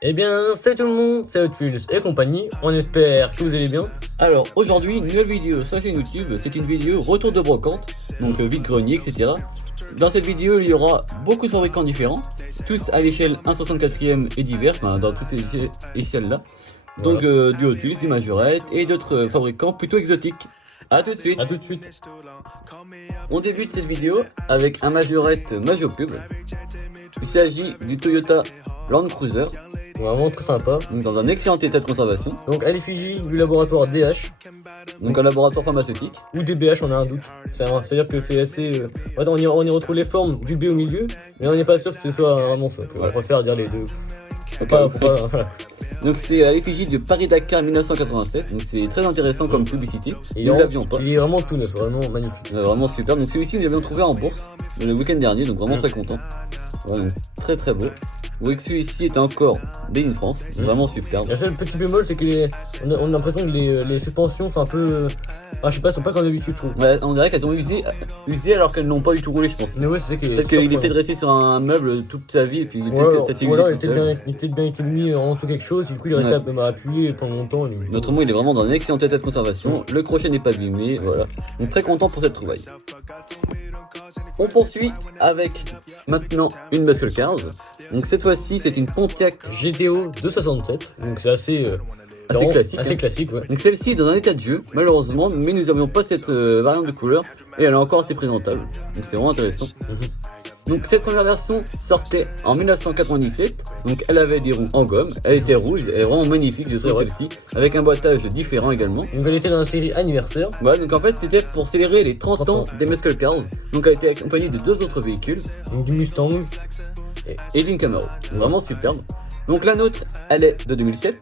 Eh bien, salut tout le monde, c'est Outfields et compagnie, on espère que vous allez bien. Alors aujourd'hui, nouvelle vidéo sur la chaîne YouTube, c'est une vidéo retour de brocante, donc vide-grenier, etc. Dans cette vidéo, il y aura beaucoup de fabricants différents, tous à l'échelle 1/64e et divers, enfin, dans toutes ces échelles-là. Donc du Hot Wheels, du Majorette et d'autres fabricants plutôt exotiques. A tout de suite. A tout de suite. On débute cette vidéo avec un Majorette Majopub. Il s'agit du Toyota Land Cruiser, Vraiment très sympa. donc dans un excellent état de conservation, Donc à l'effigie du laboratoire DH, donc un laboratoire pharmaceutique. ou DBH, on a un doute. C'est-à-dire que c'est assez... Attends, on y retrouve les formes du B au milieu, mais on n'est pas sûr que ce soit vraiment ça. On préfère dire les deux. Voilà. Donc c'est à l'effigie de Paris-Dakar 1987, donc c'est très intéressant comme publicité. Nous ne l'avions pas. Il est vraiment tout neuf, vraiment magnifique. Vraiment super. Donc celui-ci nous l'avions trouvé en bourse le week-end dernier, donc vraiment très content. Ouais, donc très très beau. Vous voyez que celui-ci est encore made in France, c'est vraiment superbe. Le seul petit bémol, c'est que on a l'impression que les suspensions sont un peu... je sais pas, sont pas comme d'habitude, je trouve. Ouais, on dirait qu'elles ont usé alors qu'elles n'ont pas du tout roulé, je pense. Mais ouais, c'est ça qui est... Peut-être qu'il était dressé sur un meuble toute sa vie et puis peut-être que ça s'est ou usé alors tout seul. il était bien été mis en dessous quelque chose, du coup il est resté appuyé pendant longtemps. Autrement, il est vraiment dans un excellent état de conservation. Le crochet n'est pas abîmé, voilà. Donc très content pour cette trouvaille. On poursuit avec maintenant une Muscle Cars. Donc cette fois-ci, c'est une Pontiac GTO 267, donc c'est assez classique. Assez classique, ouais. Donc celle-ci est dans un état de jeu, malheureusement, mais nous n'avions pas cette variante de couleur et elle est encore assez présentable. Donc c'est vraiment intéressant. Donc cette première version sortait en 1997, donc elle avait des roues en gomme, elle était rouge, elle est vraiment magnifique, je trouve celle-ci, avec un boîtage différent également. Donc elle était dans la série anniversaire. Ouais, donc en fait c'était pour célébrer les 30 ans des Muscle Cars, donc elle était accompagnée de deux autres véhicules. Donc du Mustang et d'une Camaro, vraiment superbe. Donc la nôtre, elle est de 2007.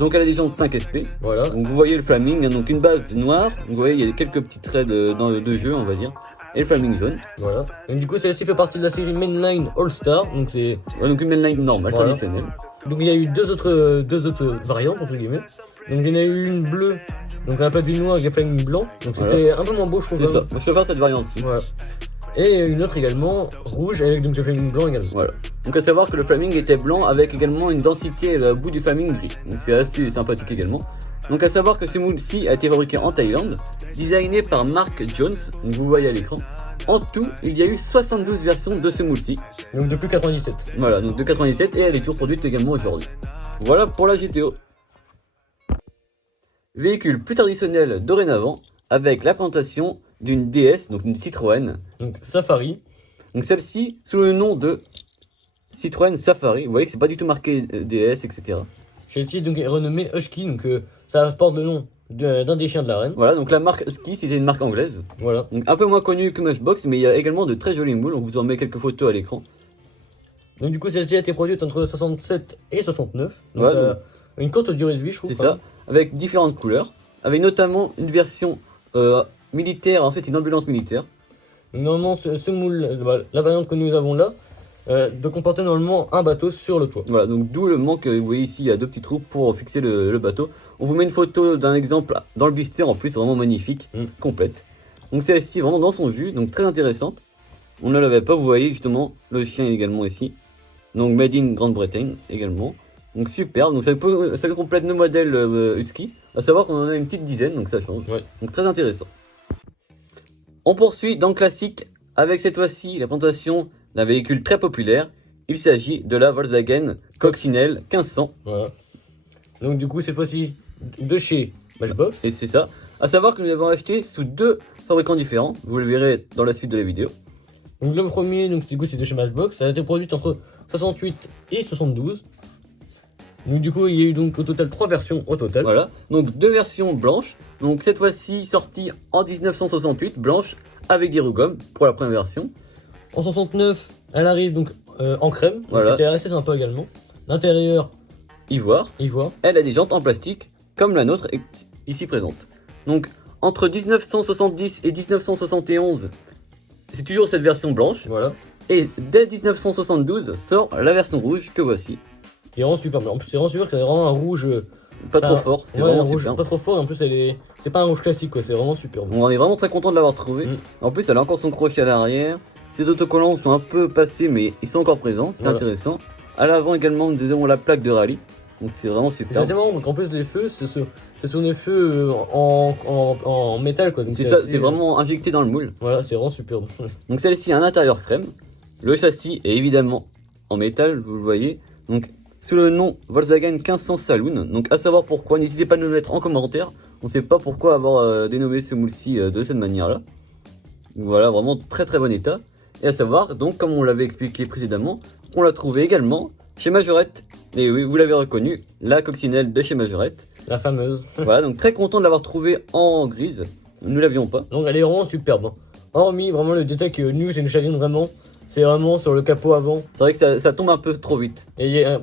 Donc elle a des jantes 5 SP. Voilà. Donc vous voyez le flaming, hein, donc une base noire. Donc vous voyez il y a quelques petits traits de jeu, on va dire. Et le flaming jaune. Voilà. Donc du coup celle-ci fait partie de la série Mainline All Star. Donc c'est... Ouais, donc une mainline normale, voilà. traditionnelle. Donc il y a eu deux autres variantes entre guillemets. Donc il y en a eu une bleue, donc un peu du noir avec un flaming blanc. Donc c'était un peu moins beau je trouve. C'est ça, je préfère cette variante-ci. Voilà. Et une autre également rouge avec donc le flaming blanc également. Voilà. Donc à savoir que le flaming était blanc avec également une densité au bout du flaming gris. Donc c'est assez sympathique également. Donc à savoir que ce moule-ci a été fabriqué en Thaïlande, designé par Mark Jones, donc vous voyez à l'écran. En tout, il y a eu 72 versions de ce moule-ci. Donc depuis 97. Voilà, donc de 97 et elle est toujours produite également aujourd'hui. Voilà pour la GTO. Véhicule plus traditionnel dorénavant, avec la présentation d'une DS, donc une Citroën. Donc Safari. Donc celle-ci sous le nom de Citroën Safari. Vous voyez que c'est pas du tout marqué DS, etc. Celle-ci donc est renommée Husky, donc ça porte le nom d'un des chiens de la reine. Voilà, donc la marque Husky, c'était une marque anglaise. Voilà. Donc un peu moins connue que Matchbox, mais il y a également de très jolies moules. On vous en met quelques photos à l'écran. Donc du coup celle-ci a été produite entre 67 et 69. Donc, ouais, donc une courte durée de vie je trouve. C'est ça, avec différentes couleurs. Avec notamment une version militaire, en fait c'est une ambulance militaire. Donc, normalement ce moule, la variante que nous avons là, de comporter normalement un bateau sur le toit. Voilà, donc d'où le manque, vous voyez ici il y a deux petits trous pour fixer le bateau. On vous met une photo d'un exemple dans le blister, en plus vraiment magnifique, complète. Donc celle-ci vraiment dans son jus, donc très intéressante. On ne l'avait pas, vous voyez justement le chien également ici. Donc made in Grande-Bretagne également. Donc super, donc ça complète nos modèles Husky. À savoir qu'on en a une petite dizaine, donc ça change. Ouais. Donc très intéressant. On poursuit dans le classique avec cette fois-ci la présentation d'un véhicule très populaire. Il s'agit de la Volkswagen Coccinelle 1500. Voilà. Donc du coup cette fois-ci de chez Matchbox. Et c'est ça. À savoir que nous l'avons acheté sous deux fabricants différents. Vous le verrez dans la suite de la vidéo. Donc le premier, donc du coup c'est de chez Matchbox. Ça a été produit entre 68 et 72. Donc du coup il y a eu donc au total 3 versions au total. Voilà. Donc deux versions blanches. Donc cette fois-ci sortie en 1968, blanche avec des roues gomme pour la première version. En 69, elle arrive donc en crème. Voilà. C'était assez sympa également. L'intérieur Ivoire. Elle a des jantes en plastique comme la nôtre est ici présente. Donc entre 1970 et 1971, c'est toujours cette version blanche. Voilà. Et dès 1972 sort la version rouge que voici. Qui est vraiment super. En plus c'est vraiment super que c'est vraiment un rouge pas trop fort, c'est vraiment un rouge super. Pas trop fort et en plus c'est pas un rouge classique quoi, c'est vraiment super. On est vraiment très content de l'avoir trouvé. En plus elle a encore son crochet à l'arrière. Ses autocollants sont un peu passés mais ils sont encore présents, c'est intéressant. À l'avant également, nous avons la plaque de rallye. Donc c'est vraiment super. Exactement, donc en plus les feux, ce sont des feux en métal quoi. C'est ça, c'est vraiment injecté dans le moule. Voilà, c'est vraiment superbe. Donc celle-ci a un intérieur crème. Le châssis est évidemment en métal, vous le voyez. Donc sous le nom Volkswagen 1500 Saloon. Donc à savoir pourquoi, n'hésitez pas à nous le mettre en commentaire. On ne sait pas pourquoi avoir dénommé ce moule-ci de cette manière-là. Voilà, vraiment très très bon état. Et à savoir, donc comme on l'avait expliqué précédemment, on l'a trouvé également chez Majorette. Et oui, vous l'avez reconnu, la coccinelle de chez Majorette. La fameuse. Voilà, donc très content de l'avoir trouvée en grise. Nous ne l'avions pas. Donc elle est vraiment superbe. Hein. Hormis vraiment le détail que nous, ça nous chagrine vraiment. C'est vraiment sur le capot avant. C'est vrai que ça tombe un peu trop vite. Et il y a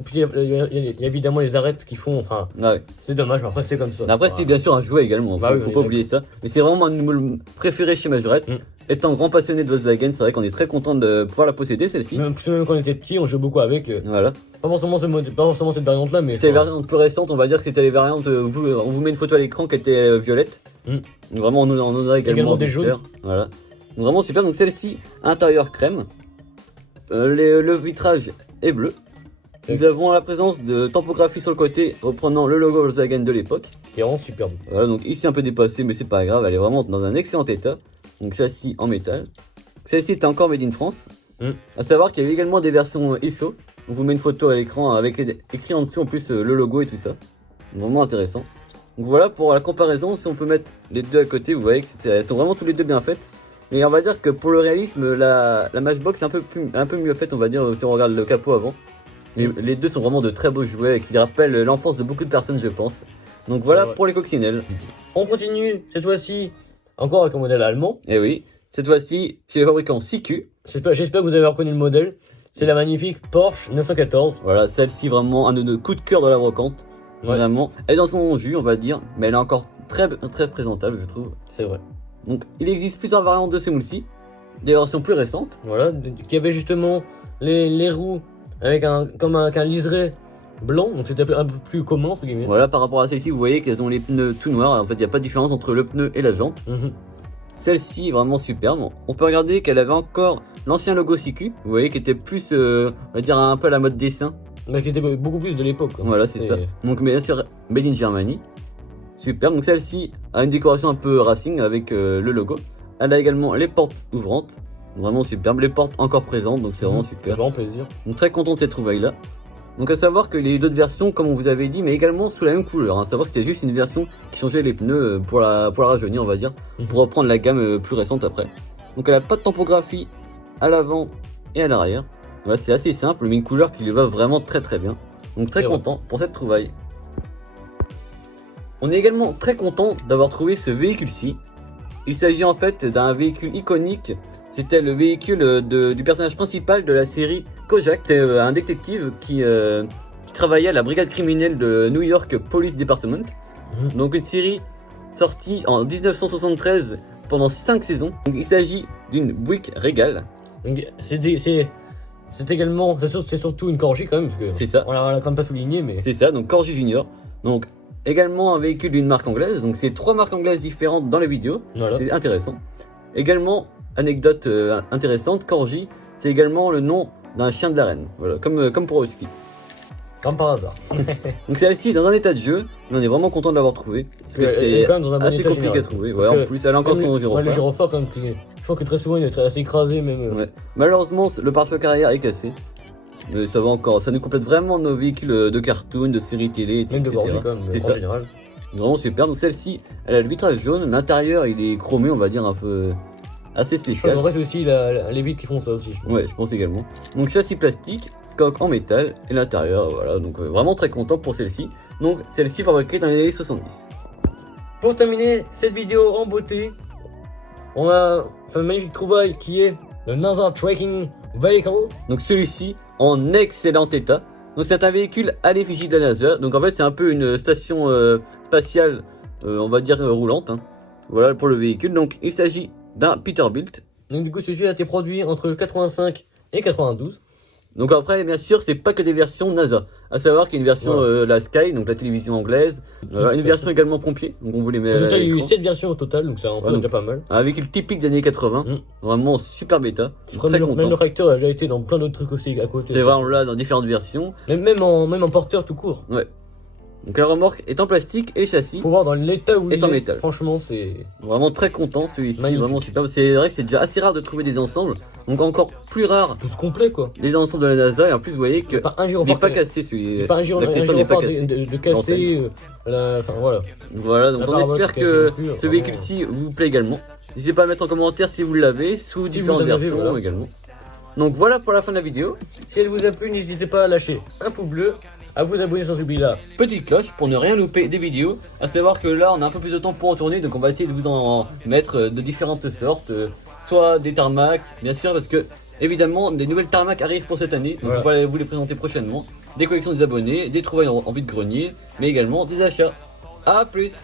évidemment les arêtes qui font. Enfin, ouais. C'est dommage, mais après c'est comme ça. Après, c'est bien sûr un jouet également. Bah Faut pas oublier ça. Mais c'est vraiment un moule préféré chez Majorette. Étant grand passionné de Volkswagen, c'est vrai qu'on est très content de pouvoir la posséder celle-ci. Même quand on était petit, on jouait beaucoup avec. Voilà. Pas forcément cette variante-là, mais. C'était les variantes plus récentes, on va dire que c'était les variantes. On vous met une photo à l'écran qui était violette. Donc vraiment, on en a également des jaunes. Voilà. Donc vraiment super. Donc celle-ci, intérieur crème. Le vitrage est bleu. Nous avons la présence de typographie sur le côté reprenant le logo Volkswagen de l'époque. Qui est vraiment superbe. Voilà, donc ici un peu dépassé, mais c'est pas grave, elle est vraiment dans un excellent état. Donc châssis en métal. Celle-ci était encore made in France. À savoir qu'il y a également des versions ISO. On vous met une photo à l'écran avec écrit en dessous en plus le logo et tout ça. Vraiment intéressant. Donc voilà pour la comparaison, si on peut mettre les deux à côté, vous voyez qu'elles sont vraiment tous les deux bien faites. Mais on va dire que pour le réalisme, la Matchbox est un peu mieux faite, on va dire, si on regarde le capot avant. Les deux sont vraiment de très beaux jouets qui rappellent l'enfance de beaucoup de personnes, je pense. Donc voilà pour les coccinelles. On continue cette fois-ci encore avec un modèle allemand. Et oui, cette fois-ci chez le fabricant CQ. J'espère que vous avez reconnu le modèle. C'est la magnifique Porsche 914. Voilà, celle-ci vraiment un de nos coups de cœur de la brocante. Vraiment, elle est dans son jus, on va dire, mais elle est encore très très présentable, je trouve. C'est vrai. Donc il existe plusieurs variantes de ces moules-ci, des versions plus récentes. Voilà, qui avait justement les roues avec un liseré blanc, donc c'était un peu plus commun entre guillemets. Voilà, par rapport à celle-ci, vous voyez qu'elles ont les pneus tout noirs. En fait, il n'y a pas de différence entre le pneu et la jante. Celle-ci est vraiment superbe. On peut regarder qu'elle avait encore l'ancien logo CQ, vous voyez, qui était plus, on va dire, un peu à la mode dessin. Mais qui était beaucoup plus de l'époque. Voilà, c'est ça. Donc, bien sûr, made in Germany. Super. Donc, celle-ci a une décoration un peu racing avec le logo. Elle a également les portes ouvrantes. Vraiment superbe. Les portes encore présentes, donc c'est vraiment super. C'est vraiment plaisir. Donc, très content de cette trouvaille-là. Donc à savoir que les d'autres versions, comme on vous avait dit, mais également sous la même couleur. À savoir que c'était juste une version qui changeait les pneus pour la rajeunir, on va dire, pour reprendre la gamme plus récente après. Donc elle n'a pas de typographie à l'avant et à l'arrière. Voilà, c'est assez simple, mais une couleur qui lui va vraiment très très bien. Donc très content pour cette trouvaille. On est également très content d'avoir trouvé ce véhicule-ci. Il s'agit en fait d'un véhicule iconique. C'était le véhicule du personnage principal de la série Kojak. C'était un détective qui travaillait à la brigade criminelle de New York Police Department. Donc une série sortie en 1973 pendant 5 saisons. Donc il s'agit d'une Buick Regal. C'est également, c'est surtout une Corgi quand même. C'est ça. On l'a quand même pas souligné, mais. C'est ça, donc Corgi Junior. Donc également un véhicule d'une marque anglaise. Donc c'est 3 marques anglaises différentes dans la vidéo. Voilà. C'est intéressant. Également, anecdote intéressante, Corgi, c'est également le nom d'un chien de la reine. Voilà, comme pour Husky. Comme par hasard. Donc celle-ci est dans un état de jeu, mais on est vraiment content de l'avoir trouvé. Parce que c'est assez compliqué à trouver. Ouais, en plus, elle a encore son gyrophare. Le gyrophare quand même, je crois que très souvent il est assez écrasé même. Ouais. Malheureusement, le pare-choc arrière est cassé. Mais ça va encore, ça nous complète vraiment nos véhicules de cartoon, de séries télé, etc. Même de Corgi quand même, c'est ça. Général. Vraiment super. Donc celle-ci, elle a le vitrage jaune, l'intérieur il est chromé, on va dire un peu assez spécial. En vrai, c'est aussi les vitres qui font ça aussi. Ouais, je pense également. Donc châssis plastique, coque en métal et l'intérieur, voilà. Donc vraiment très content pour celle-ci. Donc celle-ci fabriquée dans les années 70. Pour terminer cette vidéo en beauté, on a une magnifique trouvaille qui est le NASA Tracking Vehicle. Donc celui-ci en excellent état. Donc c'est un véhicule à l'effigie de la NASA. Donc en fait c'est un peu une station spatiale, on va dire roulante. Hein. Voilà pour le véhicule. Donc il s'agit d'un Peterbilt. Donc du coup celui-ci a été produit entre 85 et 92. Donc après, bien sûr, c'est pas que des versions NASA. À savoir qu'il y a une version la Sky, donc la télévision anglaise, une version également pompier, donc on vous les met. Au total, il y a eu 7 versions au total, donc ça en fait déjà pas mal. Avec le typique des années 80, vraiment super bêta. Très content. Même le réacteur a déjà été dans plein d'autres trucs aussi à côté. C'est vraiment là dans différentes versions. Même en porteur tout court. Ouais. Donc la remorque est en plastique et le châssis. Faut voir dans l'état où il est en métal. Franchement, c'est vraiment très content celui-ci, vraiment super. C'est vrai que c'est déjà assez rare de trouver des ensembles, donc encore plus rare. Tout complet quoi. Les ensembles de la NASA et en plus vous voyez que il n'est pas cassé celui. Pas un gyrophare n'est pas cassé. De casser. Enfin voilà. Voilà, donc on espère que ce véhicule-ci vous plaît également. N'hésitez pas à mettre en commentaire si vous l'avez sous différentes versions également. Donc voilà pour la fin de la vidéo. Si elle vous a plu, n'hésitez pas à lâcher un pouce bleu, à vous abonner sans oublier la petite cloche pour ne rien louper des vidéos. À savoir que là on a un peu plus de temps pour en tourner, donc on va essayer de vous en mettre de différentes sortes, soit des tarmacs, bien sûr, parce que évidemment des nouvelles tarmacs arrivent pour cette année, donc on va vous les présenter prochainement. Des collections des abonnés, des trouvailles en vide-grenier, mais également des achats. A plus.